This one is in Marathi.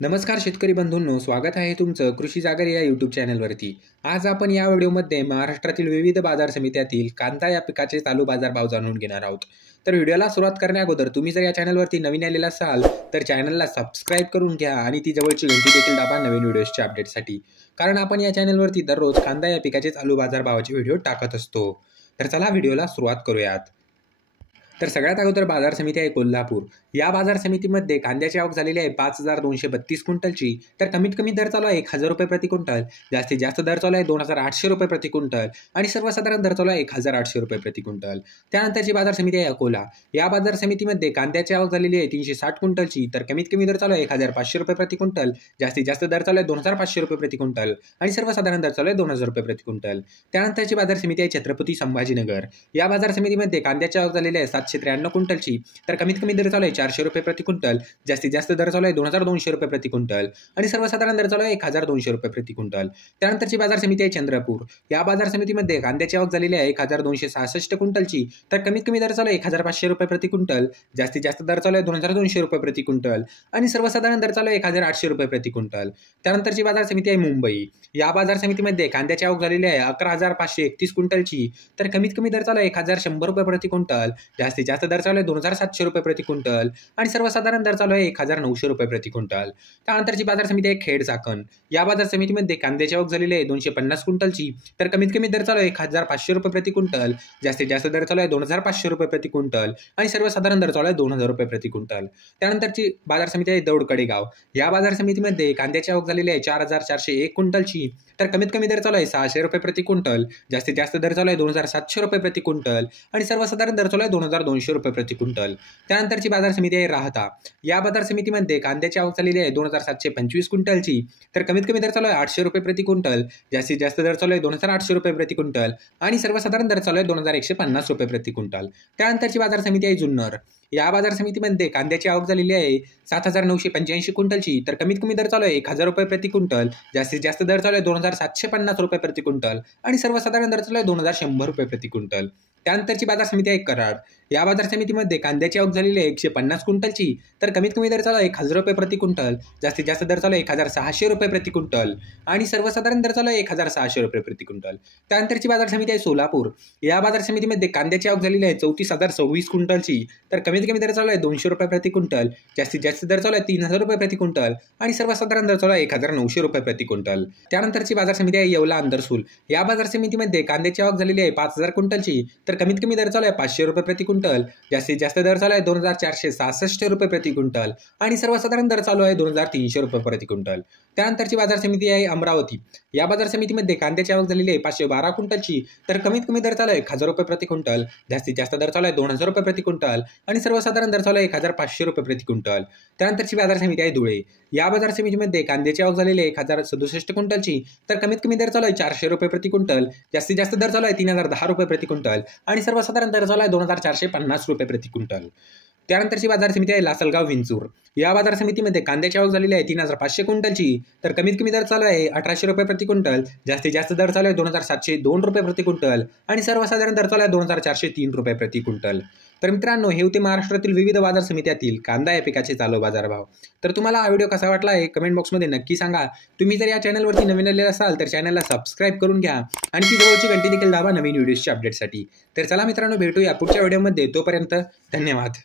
नमस्कार शेतकरी बंधूंनो, स्वागत आहे तुमचं कृषी जागर या यूट्यूब चॅनलवरती। आज आपण या व्हिडिओमध्ये महाराष्ट्रातील विविध बाजार समित्यातील कांदा या पिकाचे चालू बाजारभाव जाणून घेणार आहोत। तर व्हिडिओला सुरुवात करण्याअगोदर तुम्ही जर या चॅनलवरती नवीन आलेला असाल तर चॅनलला सबस्क्राइब करून घ्या आणि ती जवळची घंटी देखील दाबा नवीन व्हिडिओजच्या अपडेटसाठी, कारण आपण या चॅनलवरती दररोज कांदा या पिकाचे चालू बाजारभावाचे व्हिडिओ टाकत असतो। तर चला व्हिडिओला सुरुवात करूयात। तर सगळ्यात अगोदर बाजार समिती आहे कोल्हापूर। या बाजार समितीमध्ये कांद्याची आवक झालेली आहे 5232 क्विंटलची। तर कमीत कमी दर चालू आहे 1000 रुपये प्रति क्विंटल, जास्तीत जास्त दर चालू आहे 2800 रुपये प्रति क्विंटल आणि सर्वसाधारण दर चालू आहे 1800 रुपये प्रति क्विंटल। त्यानंतरची बाजार समिती आहे अकोला। या बाजार समितीमध्ये कांद्याची आवक झालेली आहे 360 क्विंटलची। तर कमीत कमी दर चालू आहे 1500 रुपये प्रति क्विंटल, जास्तीत जास्त दर चालू आहे 2500 रुपये प्रति क्विंटल आणि सर्वसाधारण दर चालू आहे 2000 रुपये प्रति क्विंटल। त्यानंतरची बाजार समिती आहे छत्रपती संभाजीनगर। या बाजार समितीमध्ये कांद्याची आवक झालेली आहे 793 क्विंटलची। तर कमीत कमी दर चालू आहे 400 रुपये प्रति क्विंटल, जास्तीत जास्त दर चालू आहे 2200 रुपये प्रति क्विंटल आणि सर्वसाधारण दर चालू आहे 1200 रुपये प्रति क्विंटल। त्यानंतरची बाजार समिती आहे चंद्रपूर। या बाजार समितीमध्ये कांद्याची आवक झालेली आहे 1266 क्विंटलची। तर कमीत कमी दर चालू आहे 1500 रुपये प्रति क्विंटल, जास्तीत जास्त दर चालू आहे 2200 रुपये प्रति क्विंटल आणि सर्वसाधारण दर चालू आहे 1800 रुपये प्रति क्विंटल। त्यानंतरची बाजार समिती आहे मुंबई। या बाजार समितीमध्ये कांद्याची आवक झालेली आहे 11531 क्विंटलची। तर कमीत कमी दर चालू आहे 1100 रुपये प्रति क्विंटल, जास्तीत जास्त दर चालू आहे 2700 रुपये प्रति क्विंटल आणि सर्वसाधारण दर चालू आहे 1900 रुपये प्रति क्विंटल। त्यानंतरची बाजार समिती आहे खेड चाकण। या बाजार समितीमध्ये कांद्याची आवक झालेली आहे 250 क्विंटलची। तर कमीत कमी दर चालू आहे 1500 रुपये प्रति क्विंटल, जास्तीत जास्त दर चालू आहे 2500 रुपये प्रति क्विंटल आणि सर्वसाधारण दर चालू आहे 2000 रुपये प्रति क्विंटल। त्यानंतरची बाजार समिती आहे दौंड कडेगाव। या बाजार समितीमध्ये कांद्याची आवक झालेली आहे 4401 क्विंटलची। तर कमीत कमी दर चालू आहे 600 रुपये प्रति क्विंटल, जास्तीत जास्त दर चालू आहे 2700 रुपये प्रति क्विंटल आणि सर्वसाधारण दर चालू आहे 2200 रुपये प्रति क्विंटल। त्यानंतरची बाजार समिती आहे राहता। या बाजार समितीमध्ये कांद्याची आवक झालेली आहे 2725 क्विंटलची। तर कमीत कमी दर चालू आहे 800 रुपये प्रति क्विंटल, जास्तीत जास्त दर चालू आहे 2800 रुपये प्रति क्विंटल आणि सर्वसाधारण दर चालू आहे 2150 रुपये प्रति क्विंटल। त्यानंतरची बाजार समिती आहे जुन्नर। या बाजार समितीमध्ये कांद्याची आवक झालेली आहे 7985 क्विंटलची। तर कमीत कमी दर चालू आहे 1000 रुपये प्रति क्विंटल, जास्तीत जास्त दर चालू आहे 2750 रुपये प्रति क्विंटल आणि सर्वसाधारण दर चालू आहे 2100 रुपये प्रति क्विंटल। त्यानंतरची बाजार समिती आहे कराड। या बाजार समितीमध्ये कांद्याची आवक झालेली आहे 150 क्विंटलची। तर कमीत कमी दर चालू आहे 1000 रुपये प्रति क्विंटल, जास्तीत जास्त दर चालू आहे 1600 रुपये प्रति क्विंटल आणि सर्वसाधारण दर चालू आहे 1600 रुपये प्रति क्विंटल। त्यानंतरची बाजार समिती आहे सोलापूर। या बाजार समितीमध्ये कांद्याची आवक झालेली आहे 34026 क्विंटलची। तर कमीत कमी दर चालू आहे 200 रुपये प्रति क्विंटल, जास्तीत जास्त दर चालू आहे 3000 रुपये प्रति क्विंटल आणि सर्वसाधारण दर चालू आहे 1900 रुपये प्रति क्विंटल। त्यानंतरची बाजार समिती आहे येवला अंदरसूल। या बाजार समितीमध्ये कांद्याची आवक झालेली आहे 5000 क्विंटलची। तर कमीत कमी दर चालू आहे 500 रुपये प्रति क्विंटल, जास्तीत जास्त दर चालू आहे 2466 रुपये प्रति क्विंटल आणि सर्वसाधारण दर चालू आहे 2300 रुपये प्रति क्विंटल। त्यानंतरची बाजार समिती आहे अमरावती। या बाजार समितीमध्ये कांद्याची आवक झालेली आहे 512 क्विंटलची। तर कमीत कमी दर चालू आहे 1000 रुपये प्रति क्विंटल, जास्तीत जास्त दर चालू आहे 2000 रुपये प्रति क्विंटल आणि सर्वसाधारण दर चालू आहे 1500 रुपये प्रति क्विंटल। त्यानंतरची बाजार समिती आहे धुळे। या बाजार समितीमध्ये कांद्याची आवक झालेली आहे 1067 क्विंटलची। तर कमीत कमी दर चालू आहे 400 रुपये प्रति क्विंटल, जास्तीत जास्त दर चालू आहे 3010 रुपये प्रति क्विंटल आणि सर्वसाधारण दर चालू आहे 2450 रुपये प्रति क्विंटल। त्यानंतरची बाजार समिती आहे लासलगाव विंचूर। या बाजार समितीमध्ये कांद्याची आवक झालेली आहे 3500 क्विंटलची। तर कमीत कमी दर चालू आहे 1800 रुपये प्रति क्विंटल, जास्तीत जास्त दर चालू आहे 2702 रुपये प्रति क्विंटल आणि सर्वसाधारण दर चालू आहे 2403 रुपये प्रति क्विंटल। तर मित्रांनो, हे होते महाराष्ट्रातील विविध बाजार समित्यातील कांदा या पिकाचे चालू बाजारभाव। तर तुम्हाला हा व्हिडिओ कसा वाटला आहे कमेंट बॉक्समध्ये नक्की सांगा। तुम्ही जर या चॅनलवरती नवीन आलेला असाल तर चॅनलला सबस्क्राइब करून घ्या आणि ती जवळची घंटी देखील दाबा नवीन व्हिडिओजच्या अपडेटसाठी। तर चला मित्रांनो, भेटूया पुढच्या व्हिडिओमध्ये। तोपर्यंत धन्यवाद।